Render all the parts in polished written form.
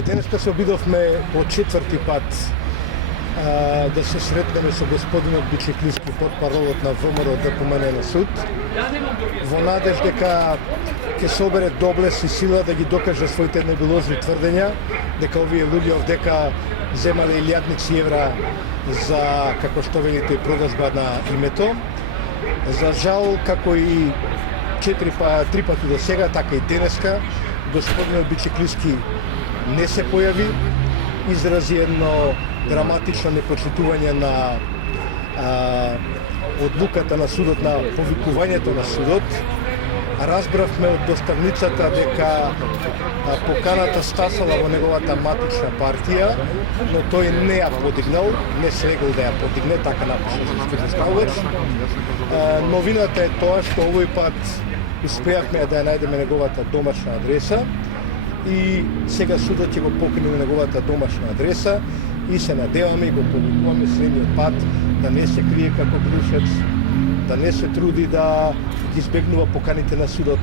Денеска се обидовме по четврти пат да се сретнеме со господинот Бичеклиски, портпаролот на ВМРО ДПМН на суд, во надеж дека ќе собере доблес и сила да ги докаже своите небулозни тврдења, дека овие луѓе овдека земале илјадници евра за, како што велите, продажба на името. За жал, како и три пати до сега, така и денеска, господинот Бичеклиски не се појави, изрази едно драматично непочитување на одлуката на судот, на повикувањето на судот. Разбравме од доставницата дека поканата стасала во неговата матична партија, но тој не ја подигнал, не слегол да ја подигне, така напиша Судскиот становеч. Новината е тоа што овој пат успеавме да ја најдеме неговата домашна адреса и сега судот ќе го покрине на неговата домашна адреса и се надеваме и го повикуваме следниот пат да не се крие како брушец, да не се труди да ги избегнува поканите на судот.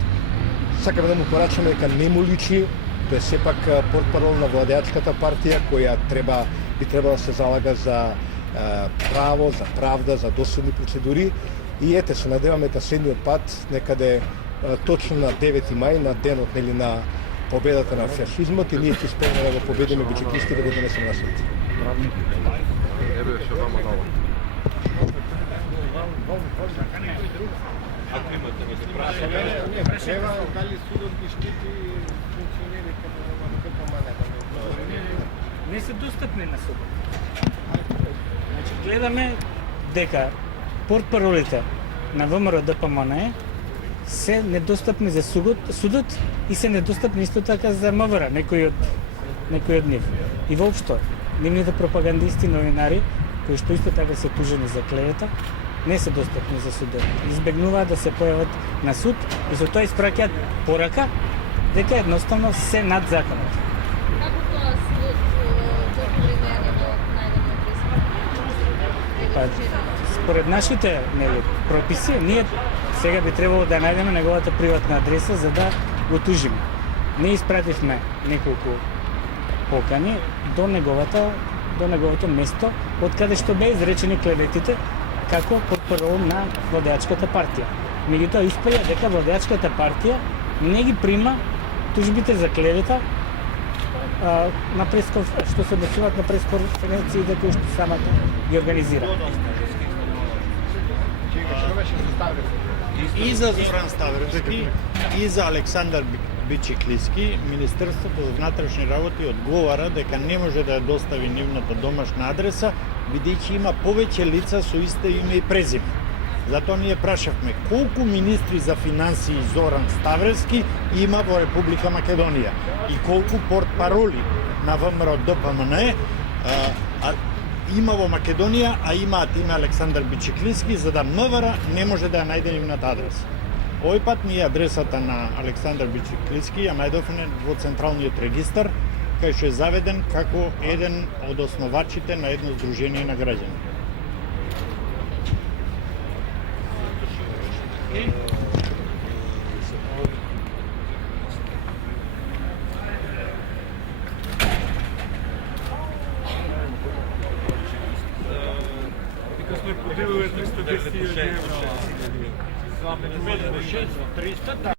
Сакаме да му порачаме дека не му личи, тој е сепак портпарол на владеачката партија која би требала да се залага за право, за правда, за досудни процедури и ете се надеваме да следниот пат некаде точно на 9 мај, на денот на победата на фашизмот и ние ќе успееме да го победиме Бичеклиски да го донесеме на свет. Ако имате да се прашате. Дали судот ги штити функционерите на ДПМН? Не се достапни на судот. Значи, гледаме дека портпаролите на ВМРО ДПМН се недостапни за судот и се недостапни исто така за МВР, некои од нив. И воопшто, нивните пропагандисти, новинари, кои што исто така се тужени за клевета, не се достапни за судот. Избегнуваат да се појават на суд и за тоа испраќаат порака дека едноставно се над законот. Како тоа судот допринене во најдење Според нашите прописи, ние сега би требало да најдеме неговата приватна адреса за да го тужиме. Ние испративме неколку покани до неговото место од каде што беа изречени клеветите како портпарол на владеачката партија. Меѓутоа испаѓа дека владеачката партија не ги прима тужбите за клевета што се однесуваат на пресконференции дека што самата ги организира. И за Зоран Ставровски, и за Александар Бичеклиски, Министерството за внатрешни работи одговара дека не може да ја достави нивната домашна адреса, бидејќи има повеќе лица со исто име и презиме. Затоа ние прашавме колку министри за финансии Зоран Ставровски има во Република Македонија и колку портпароли на ВМРО ДПМН има во Македонија, а имаат име Александар Бичеклиски, за да МВР не може да ја најде нивната адреса. Овој пат ние адресата на Александар Бичеклиски ја најдовме во Централниот регистар, кај што е заведен како еден од основачите на едно здружение на граѓани.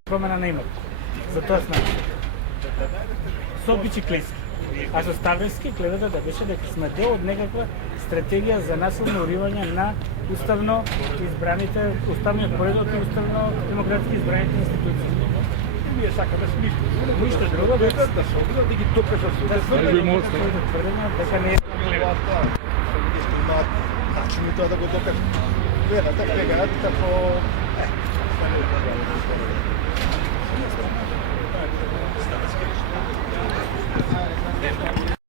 Промена на името. За тоа сме со Бичеклиски. А со Ставровски клевета да беше дека сме дел од некаква стратегија за насилно уривање на уставниот поредок и уставно-демократски избраните институции. Вие сакаме смисла. Ништо друго, да се обидат да ги докажат со тврдења дека не е клевета. Начини тоа да го докажат. Гледате, бегаат како